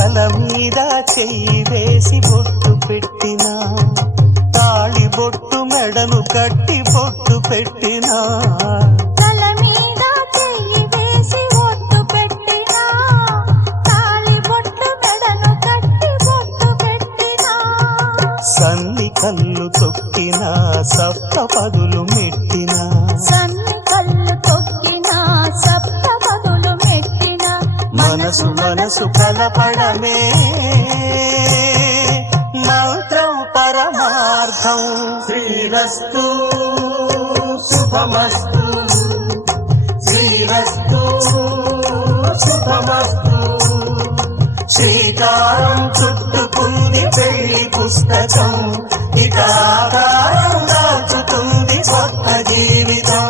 తల మీద చెయ్యి వేసి బొట్టు పెట్టినా, తాళి బొట్టు మెడను కట్టి బొట్టు పెట్టినా, తల మీద చెయ్యి వేసి బొట్టు పెట్టినా, తాళి బొట్టు మెడను కట్టి బొట్టు పెట్టినా, సన్ని కళ్ళు తొక్కినా సప్త పదులు మెట్టినా, సన్ని కళ్ళు తొక్కినా సప్త పదులు మెట్టినా, మనసు మనసు కలపడమే మంత్రం పరమార్థం. శ్రీరస్తు శుభమస్తు, శ్రీరస్తు శుభమస్తు. శ్రీకారం చుట్టుకుంది పెళ్లి పుస్తకం, ఇక ఆకారం దాచుతుంది కొత్త జీవితం.